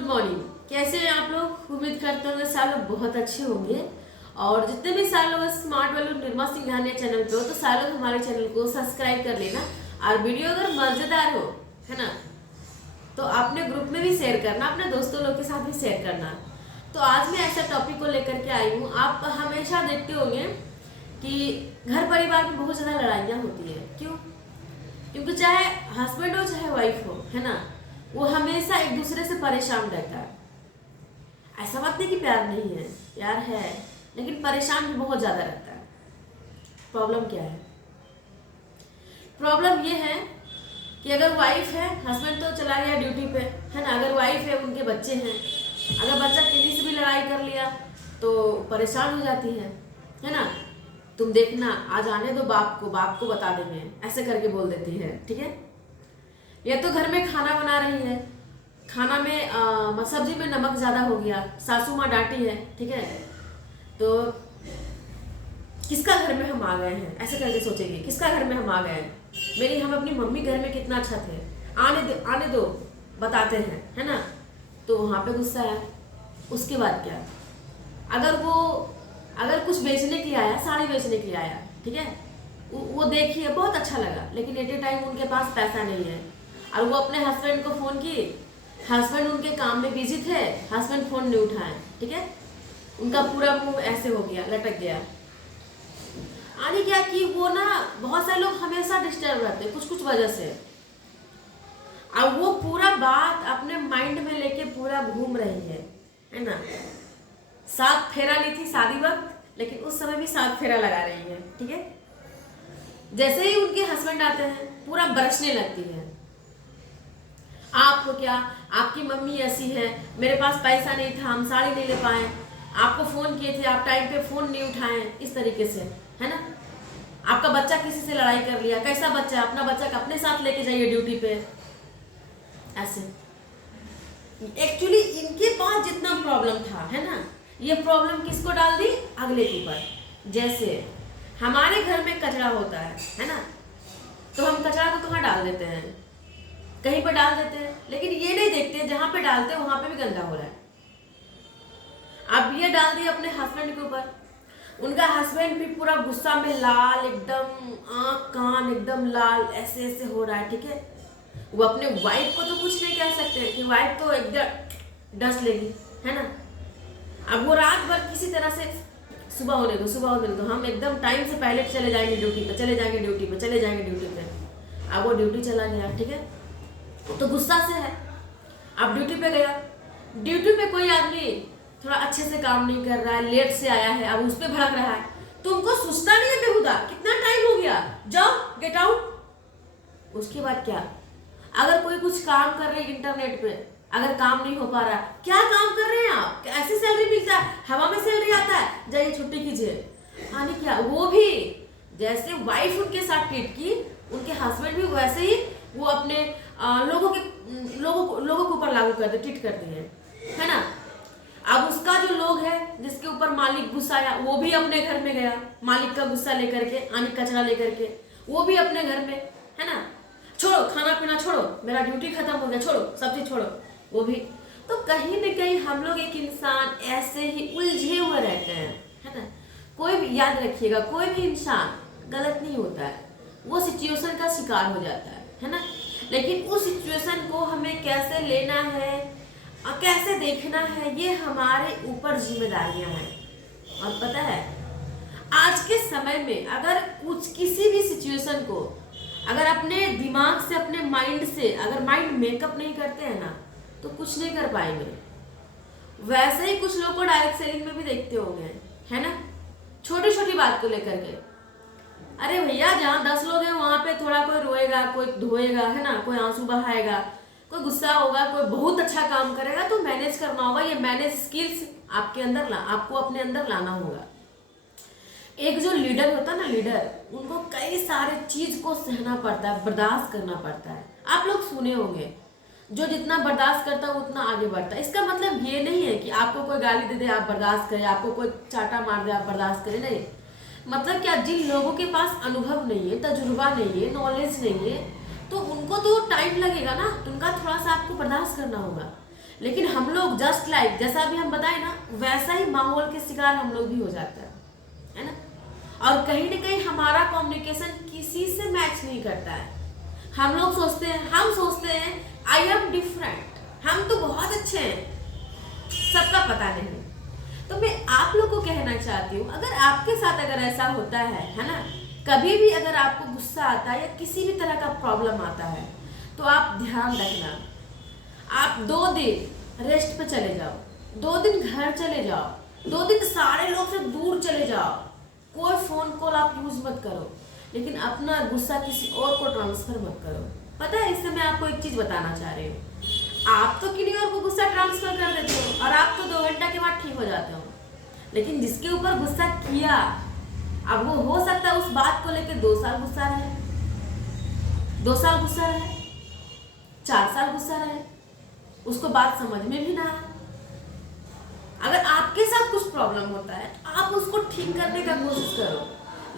Good morning. कैसे हैं आप लोग? उम्मीद करते होंगे सारे लोग बहुत अच्छे होंगे। और जितने भी सारे लोग स्मार्ट वाले निर्मा सिंघानिया चैनल पे हो तो सारे लोग हमारे चैनल को सब्सक्राइब कर लेना। और वीडियो अगर मजेदार हो, है ना, तो अपने ग्रुप में भी शेयर करना, अपने दोस्तों लोग के साथ भी शेयर करना। तो आज मैं ऐसा टॉपिक को लेकर के आई हूँ। आप हमेशा देखते होंगे कि घर परिवार में बहुत ज़्यादा लड़ाइयाँ होती है। क्यों? क्योंकि चाहे हस्बैंड हो चाहे वाइफ हो, है ना, वो हमेशा एक दूसरे से परेशान रहता है। ऐसा बात नहीं कि प्यार नहीं है, प्यार है, लेकिन परेशान भी बहुत ज़्यादा रहता है। प्रॉब्लम क्या है? प्रॉब्लम ये है कि अगर वाइफ है, हस्बैंड तो चला गया ड्यूटी पे, है ना, अगर वाइफ है, उनके बच्चे हैं, अगर बच्चा किसी से भी लड़ाई कर लिया तो परेशान हो जाती है ना। तुम देखना, आज आने दो बाप को बता देंगे, ऐसे करके बोल देती है। ठीक है, या तो घर में खाना बना रही है, खाना में सब्जी में नमक ज़्यादा हो गया, सासू माँ डांटी है, ठीक है, तो किसका घर में हम आ गए हैं, ऐसे करके सोचेगी, किसका घर में हम आ गए हैं। हम अपनी मम्मी घर में कितना अच्छा थे, आने दो बताते हैं, है ना। तो वहाँ पे गुस्सा है। उसके बाद क्या, अगर कुछ बेचने के लिए आया, साड़ी बेचने के लिए आया, ठीक है, वो देखिए बहुत अच्छा लगा, लेकिन एट ए टाइम उनके पास पैसा नहीं है और वो अपने हस्बैंड को फ़ोन की, हस्बैंड उनके काम में बिजी थे, हस्बैंड फ़ोन नहीं उठाए, ठीक है, उनका पूरा मुंह ऐसे हो गया, लटक गया। आने क्या कि वो ना, बहुत सारे लोग हमेशा डिस्टर्ब रहते हैं कुछ वजह से। अब वो पूरा बात अपने माइंड में लेके पूरा घूम रही है ना। 7 फेरा ली थी शादी वक्त, लेकिन उस समय भी 7 फेरा लगा रही है, ठीक है। जैसे ही उनके हस्बैंड आते हैं पूरा बरसने लगती है। आपको क्या, आपकी मम्मी ऐसी है, मेरे पास पैसा नहीं था, हम साड़ी नहीं ले पाए, आपको फोन किए थे, आप टाइम पे फोन नहीं उठाए, इस तरीके से, है ना। आपका बच्चा किसी से लड़ाई कर लिया, कैसा बच्चा, अपना बच्चा का अपने साथ लेके जाइए ड्यूटी पे, ऐसे। एक्चुअली इनके पास जितना प्रॉब्लम था, है ना, ये प्रॉब्लम किसको डाल दी? अगले के ऊपर। जैसे हमारे घर में कचरा होता है ना, तो हम कचरा को कहाँ डाल देते हैं? कहीं पर डाल देते हैं, लेकिन ये नहीं देखते जहां पे डालते हैं वहां पे भी गंदा हो रहा है। अब ये डाल दिया अपने हस्बैंड के ऊपर, उनका हस्बैंड भी पूरा गुस्सा में लाल, एकदम आंख कान एकदम लाल, ऐसे ऐसे हो रहा है, ठीक है। वो अपने वाइफ को तो कुछ नहीं कह सकते कि वाइफ तो एकदम डस लेगी, है ना। अब वो रात भर किसी तरह से सुबह होने दो, हम एकदम टाइम से पहले चले जाएंगे ड्यूटी पे, चले जाएंगे ड्यूटी पे। अब वो ड्यूटी चला गया, ठीक है, तो गुस्सा से है। अब ड्यूटी पे गया, ड्यूटी पे कोई आदमी थोड़ा अच्छे से काम नहीं कर रहा है, लेट से आया है, अब उस पर भड़क रहा है, तो उनको सोचता नहीं है बेहुदा, कितना टाइम हो गया, जाओ गेट आउट। उसके बाद क्या, अगर कोई कुछ काम कर रहे हैं इंटरनेट पे, अगर काम नहीं हो पा रहा, क्या काम कर रहे हैं आप, ऐसे सैलरी मिलता है, हवा में सैलरी आता है, जाइए छुट्टी कीजिए। आने क्या, वो भी जैसे वाइफ उनके साथ ट्रीट की, उनके हस्बैंड भी वैसे ही वो अपने लोगों के ऊपर लागू करते, ट्रीट करते हैं, है ना। अब उसका जो लोग है, जिसके ऊपर मालिक गुस्साया, वो भी अपने घर में गया, मालिक का गुस्सा लेकर के, कचरा लेकर के, वो भी अपने घर में, है ना। छोड़ो खाना पीना, छोड़ो, मेरा ड्यूटी खत्म हो गया, छोड़ो सब चीज छोड़ो, वो भी। तो कहीं न कहीं हम लोग एक इंसान ऐसे ही उलझे हुए रहते हैं, है ना। कोई भी, याद रखिएगा, कोई भी इंसान गलत नहीं होता है, वो सिचुएशन का शिकार हो जाता है ना। लेकिन उस सिचुएशन को हमें कैसे लेना है और कैसे देखना है, ये हमारे ऊपर जिम्मेदारियां हैं। और पता है, आज के समय में अगर किसी भी सिचुएशन को अगर अपने दिमाग से, अपने माइंड से अगर माइंड मेकअप नहीं करते हैं ना, तो कुछ नहीं कर पाएंगे। वैसे ही कुछ लोग को डायरेक्ट सेलिंग में भी देखते होंगे, है ना, छोटी छोटी बात को लेकर के। अरे भैया, जहाँ 10 लोग हैं वहां पे थोड़ा कोई रोएगा, कोई धोएगा, है ना, कोई आंसू बहाएगा, कोई गुस्सा होगा, कोई बहुत अच्छा काम करेगा, तो मैनेज करना होगा। ये मैनेज स्किल्स आपको अपने अंदर लाना होगा। एक जो लीडर होता है ना, लीडर, उनको कई सारे चीज को सहना पड़ता है, बर्दाश्त करना पड़ता है। आप लोग सुने होंगे, जो जितना बर्दाश्त करता है उतना आगे बढ़ता है। इसका मतलब ये नहीं है कि आपको कोई गाली दे दे आप बर्दाश्त करें, आपको कोई चाटा मार दे आप बर्दाश्त करें, नहीं। मतलब क्या, जिन लोगों के पास अनुभव नहीं है, तजुर्बा नहीं है, नॉलेज नहीं है, तो उनको तो टाइम लगेगा ना, उनका थोड़ा सा आपको बर्दाश्त करना होगा। लेकिन हम लोग जस्ट लाइक जैसा अभी हम बताए ना, वैसा ही माहौल के शिकार हम लोग भी हो जाता है ना। और कहीं ना कहीं हमारा कम्युनिकेशन किसी से मैच नहीं करता है। हम सोचते हैं आई एम डिफरेंट, हम तो बहुत अच्छे हैं, सबका पता नहीं। तो मैं आप लोग को कहना चाहती हूँ, अगर आपके साथ अगर ऐसा होता है ना, कभी भी अगर आपको गुस्सा आता है या किसी भी तरह का प्रॉब्लम आता है, तो आप ध्यान रखना, आप 2 दिन रेस्ट पे चले जाओ, 2 दिन घर चले जाओ, 2 दिन सारे लोग से दूर चले जाओ, कोई फोन कॉल आप यूज मत करो, लेकिन अपना गुस्सा किसी और को ट्रांसफर मत करो। पता है, इससे मैं आपको एक चीज बताना चाह रही हूँ, आप तो किसी और को गुस्सा ट्रांसफर कर देते हो और आप तो 2 घंटा के बाद ठीक हो जाते हो, लेकिन जिसके ऊपर गुस्सा किया, अब वो हो सकता है उस बात को लेकर 2 साल गुस्सा रहे, 2 साल गुस्सा रहे, 4 साल गुस्सा रहे, उसको बात समझ में भी ना आए। अगर आपके साथ कुछ प्रॉब्लम होता है, आप उसको ठीक करने का कोशिश करो,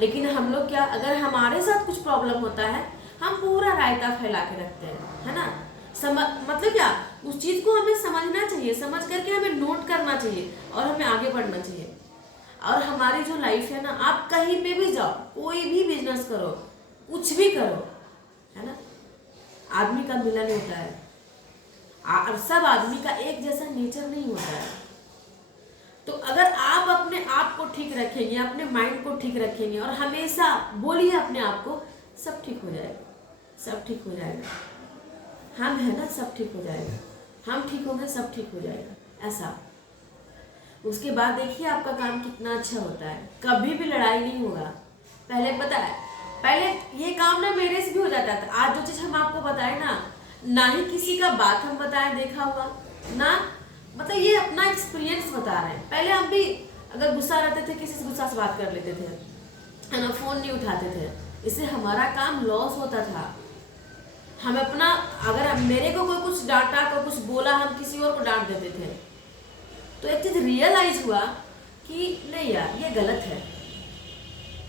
लेकिन हम लोग क्या, अगर हमारे साथ कुछ प्रॉब्लम होता है, हम पूरा रायता फैला के रखते हैं, है ना। मतलब क्या, उस चीज को हमें समझना चाहिए, समझ करके हमें नोट करना चाहिए और हमें आगे बढ़ना चाहिए। और हमारी जो लाइफ है ना, आप कहीं पे भी जाओ, कोई भी बिजनेस करो, कुछ भी करो, है ना, आदमी का मिलन होता है, और सब आदमी का एक जैसा नेचर नहीं होता है। तो अगर आप अपने आप को ठीक रखेंगे, अपने माइंड को ठीक रखेंगे और हमेशा बोलिए अपने आप को, सब ठीक हो जाएगा, सब ठीक हो जाएगा, हम है ना, सब ठीक हो जाएगा, हम ठीक होंगे, सब ठीक हो जाएगा, ऐसा। उसके बाद देखिए आपका काम कितना अच्छा होता है, कभी भी लड़ाई नहीं होगा। पहले पता है, पहले ये काम ना मेरे से भी हो जाता था, आज जो चीज हम आपको बताए ना ही किसी का बात हम बताए देखा हुआ ना, मतलब ये अपना एक्सपीरियंस बता रहे हैं। पहले हम भी अगर गुस्सा रहते थे, किसी से गुस्सा से बात कर लेते थे, है ना, फोन नहीं उठाते थे, इससे हमारा काम लॉस होता था। हम अपना, अगर मेरे को कोई कुछ डांटा, कोई कुछ बोला, हम किसी और को डांट देते थे, तो एक चीज रियलाइज हुआ कि नहीं यार, ये गलत है।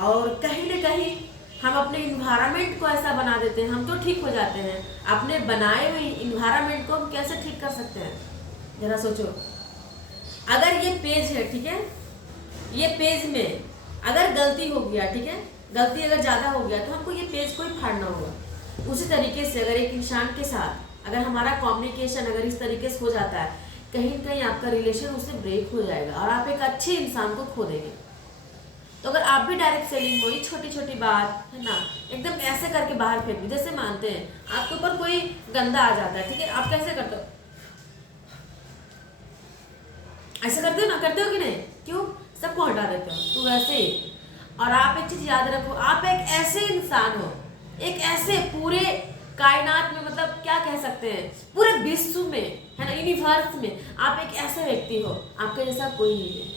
और कहीं ना कहीं हम अपने इन्वायरमेंट को ऐसा बना देते हैं, हम तो ठीक हो जाते हैं, अपने बनाए हुए इन्वायरमेंट को हम कैसे ठीक कर सकते हैं, जरा सोचो। अगर ये पेज है, ठीक है, ये पेज में अगर गलती हो गया, ठीक है, गलती अगर ज्यादा हो गया, तो हमको ये पेज को ही फाड़ना होगा। उसी तरीके से अगर एक इंसान के साथ अगर हमारा कम्युनिकेशन अगर इस तरीके से हो जाता है, कहीं कहीं आपका रिलेशन उससे ब्रेक हो जाएगा और आप एक अच्छे इंसान को खो देंगे। तो अगर आप भी डायरेक्ट सेलिंग हो, छोटी छोटी बात है ना, एकदम ऐसे करके बाहर फेंक दी। जैसे मानते हैं आपके ऊपर कोई गंदा आ जाता है, ठीक है, आप कैसे करते हो, ऐसे करते हो ना, करते हो कि नहीं, क्यों, सबको हटा देते हो, तो वैसे ही। और आप एक चीज याद रखो, आप एक ऐसे इंसान हो, एक ऐसे पूरे कायनात में, मतलब क्या कह सकते हैं, पूरे विश्व में, है ना, यूनिवर्स में आप एक ऐसे व्यक्ति हो, आपके जैसा कोई नहीं है।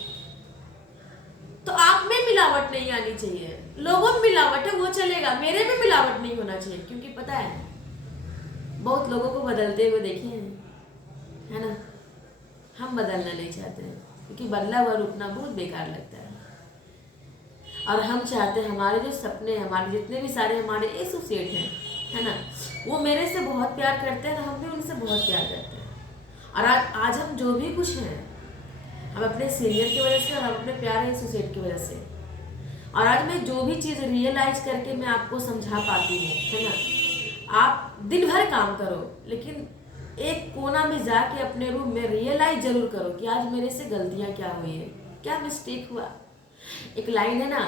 तो आप में मिलावट नहीं आनी चाहिए, लोगों में मिलावट है वो चलेगा, मेरे में मिलावट नहीं होना चाहिए। क्योंकि पता है, बहुत लोगों को बदलते हुए देखे हैं, है ना, हम बदलना नहीं चाहते हैं, क्योंकि बदला हुआ रुकना बहुत बेकार लगता है। और हम चाहते हैं हमारे जो सपने, हमारे जितने भी सारे हमारे एसोसिएट हैं, है ना, वो मेरे से बहुत प्यार करते हैं, हम भी उनसे बहुत प्यार करते हैं। और आज हम जो भी कुछ हैं, हम अपने सीनियर की वजह से और हम अपने प्यारे एसोसिएट की वजह से। और आज मैं जो भी चीज़ रियलाइज करके मैं आपको समझा पाती हूँ, है ना, आप दिन भर काम करो, लेकिन एक कोना में जाके अपने रूम में रियलाइज जरूर करो कि आज मेरे से गलतियाँ क्या हुई है, क्या मिस्टेक हुआ। एक लाइन है ना,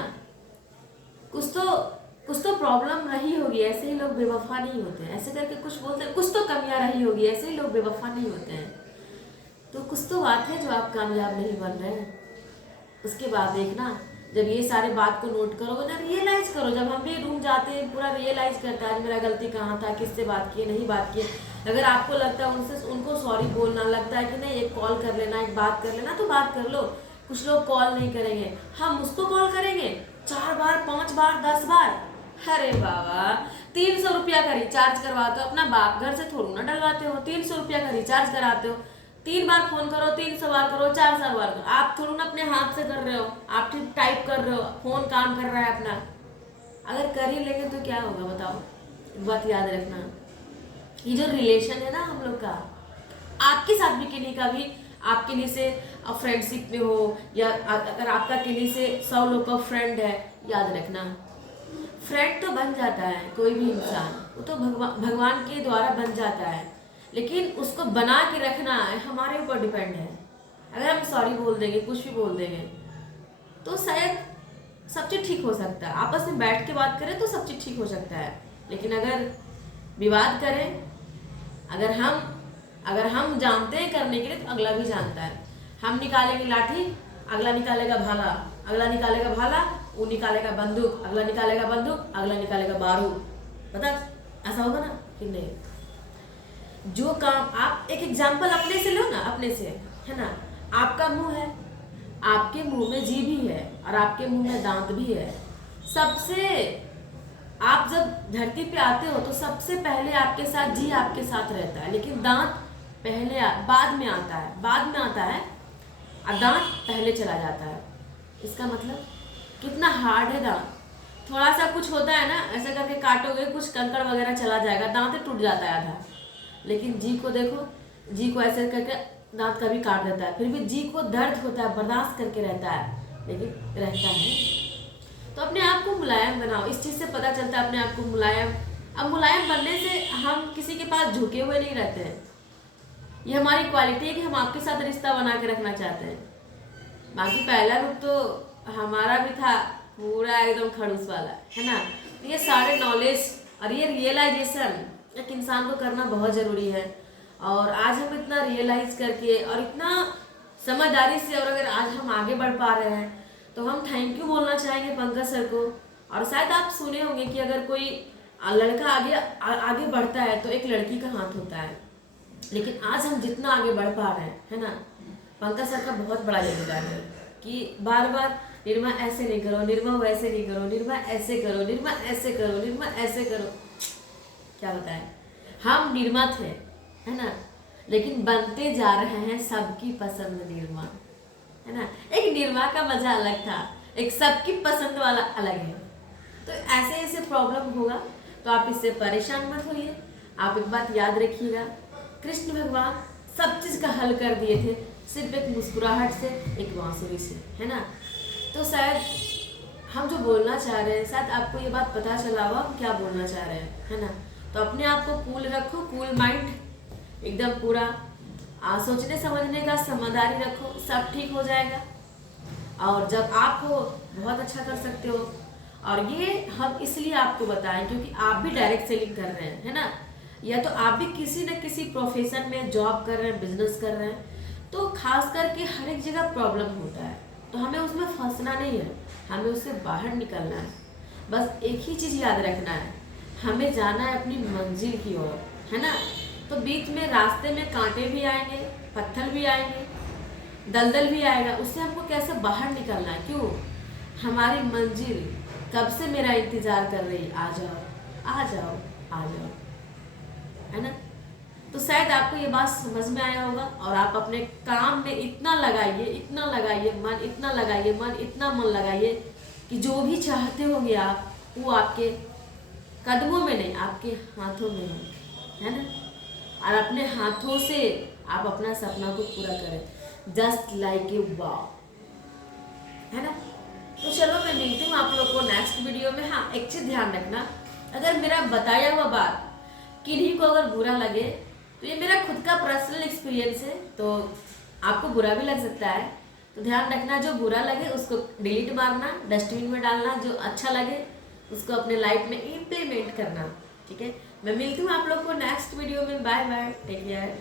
कुछ तो प्रॉब्लम रही होगी, ऐसे ही लोग बेवफा नहीं होते हैं, ऐसे करके कुछ बोलते हैं, कुछ तो कमियां रही होगी, ऐसे ही लोग बेवफा नहीं होते हैं। तो कुछ तो बात है जो आप कामयाब नहीं बन रहे हैं। उसके बाद देखना, जब ये सारे बात को नोट करोगे ना, रियलाइज करो, जब हम भी रूम जाते हैं पूरा रियलाइज करता है, आज मेरा गलती कहाँ था, किससे बात किए, नहीं बात किए। अगर आपको लगता है उनको सॉरी बोलना, लगता है कि नहीं एक कॉल कर लेना, एक बात कर लेना, तो बात कर लो। कुछ लोग कॉल नहीं करेंगे, हम उसको कॉल करेंगे 4 बार, 5 बार, 10 बार। अरे बाबा, 300 रुपया का रिचार्ज करवाते हो, अपना बाप घर से थोड़ा ना डलवाते हो, 300 रुपया का रिचार्ज कराते हो, 3 बार फोन करो, 300 बार करो, 400 बार करो, आप थोड़ा ना अपने हाथ से कर रहे हो, आप ठीक टाइप कर रहे हो, फोन काम कर रहा है अपना। अगर कर ही लेंगे तो क्या होगा बताओ, एक बात याद रखना, ये जो रिलेशन है ना हम लोग का, आपके साथ भी किन्हीं का भी, आप किन्हीं से फ्रेंडशिप में हो, या अगर आपका किन्हीं से 100 लोग का फ्रेंड है, याद रखना फ्रेंड तो बन जाता है कोई भी इंसान, वो तो भगवान के द्वारा बन जाता है, लेकिन उसको बना के रखना हमारे ऊपर डिपेंड है। अगर हम सॉरी बोल देंगे, कुछ भी बोल देंगे, तो शायद सब चीज़ ठीक हो सकता है, आपस में बैठ के बात करें तो सब चीज़ ठीक हो सकता है। लेकिन अगर विवाद करें, अगर हम जानते हैं करने के लिए, तो अगला भी जानता है। हम निकालेंगे लाठी, अगला निकालेगा भाला, अगला निकालेगा भाला, वो निकालेगा बंदूक, अगला निकालेगा बंदूक, अगला निकालेगा बारूद। पता ऐसा होगा ना कि नहीं। जो काम आप, एक एग्जाम्पल अपने से लो ना, अपने से, है ना। आपका मुंह है, आपके मुंह में जीभ भी है और आपके मुंह में दांत भी है। सबसे, आप जब धरती पे आते हो तो सबसे पहले आपके साथ जी आपके साथ रहता है, लेकिन दांत पहले बाद में आता है और दांत पहले चला जाता है। इसका मतलब कितना हार्ड है दांत। थोड़ा सा कुछ होता है ना, ऐसे करके काटोगे, कुछ कंकड़ वगैरह चला जाएगा, दांत टूट जाता है आधा। लेकिन जी को देखो, जी को ऐसे करके दांत कभी काट देता है, फिर भी जी को दर्द होता है, बर्दाश्त करके रहता है, लेकिन रहता है। तो अपने आप को मुलायम बनाओ, इस चीज़ से पता चलता है अपने आप को मुलायम। अब मुलायम बनने से हम किसी के पास झुके हुए नहीं रहते हैं, ये हमारी क्वालिटी है कि हम आपके साथ रिश्ता बना के रखना चाहते हैं। बाकी पहला रूप तो हमारा भी था पूरा एकदम खड़ूस वाला, है ना। तो ये सारे नॉलेज और ये रियलाइजेशन एक इंसान को करना बहुत ज़रूरी है। और आज हम इतना रियलाइज करके और इतना समझदारी से, और अगर आज हम आगे बढ़ पा रहे हैं, तो हम थैंक यू बोलना चाहेंगे पंकज सर को। और शायद आप सुने होंगे कि अगर कोई लड़का आगे बढ़ता है तो एक लड़की का हाथ होता है, लेकिन आज हम जितना आगे बढ़ पा रहे हैं, है ना, पंकज सर का बहुत बड़ा योगदान है कि बार बार निर्मा ऐसे नहीं करो, निर्मा वैसे नहीं करो, निर्मा ऐसे करो, निर्मा ऐसे करो, निर्मा ऐसे करो। क्या बताएं, हम निर्मा थे, है ना, लेकिन बनते जा रहे हैं सबकी पसंद निर्मा, है ना। एक निर्मा का मजा अलग था, एक सबकी पसंद वाला अलग है। तो ऐसे ऐसे प्रॉब्लम होगा, तो आप इससे परेशान मत होइए। आप एक बात याद रखिएगा, कृष्ण भगवान सब चीज़ का हल कर दिए थे, सिर्फ एक मुस्कुराहट से, एक बांसुरी से, है ना। तो शायद हम जो बोलना चाह रहे हैं, शायद आपको ये बात पता चला होगा हम क्या बोलना चाह रहे हैं, है ना। तो अपने आप को कूल रखो, कूल माइंड, एकदम पूरा सोचने समझने का समझदारी रखो, सब ठीक हो जाएगा। और जब आप हो, बहुत अच्छा कर सकते हो। और ये हम इसलिए आपको बताएं क्योंकि आप भी डायरेक्ट सेलिंग कर रहे हैं, है ना, या तो आप भी किसी न किसी प्रोफेशन में जॉब कर रहे हैं, बिजनेस कर रहे हैं, तो खास करके हर एक जगह प्रॉब्लम होता है, तो हमें उसमें फंसना नहीं है, हमें उससे बाहर निकलना है। बस एक ही चीज़ याद रखना है, हमें जाना है अपनी मंजिल की ओर, है ना। तो बीच में रास्ते में कांटे भी आएंगे, पत्थर भी आएंगे, दलदल भी आएगा, उससे हमको कैसे बाहर निकलना है। क्यों, हमारी मंजिल कब से मेरा इंतजार कर रही, आ जाओ आ जाओ आ जाओ, है ना। तो शायद आपको ये बात समझ में आया होगा, और आप अपने काम में इतना लगाइए, इतना लगाइए मन, इतना लगाइए मन, इतना मन लगाइए कि जो भी चाहते होंगे आप, वो आपके कदमों में नहीं, आपके हाथों में है ना। और अपने हाथों से आप अपना सपना को पूरा करें, जस्ट लाइक ए वाव, है ना। तो चलो मैं मिलती हूँ आप लोग को नेक्स्ट वीडियो में। हाँ, एक चीज़ ध्यान रखना, अगर मेरा बताया हुआ बात किन्हीं को अगर बुरा लगे, तो ये मेरा खुद का पर्सनल एक्सपीरियंस है, तो आपको बुरा भी लग सकता है। तो ध्यान रखना, जो बुरा लगे उसको डिलीट मारना, डस्टबिन में डालना, जो अच्छा लगे उसको अपने लाइफ में इम्प्लीमेंट करना, ठीक है। मैं मिलती हूँ आप लोग को नेक्स्ट वीडियो में। Bye bye, take care.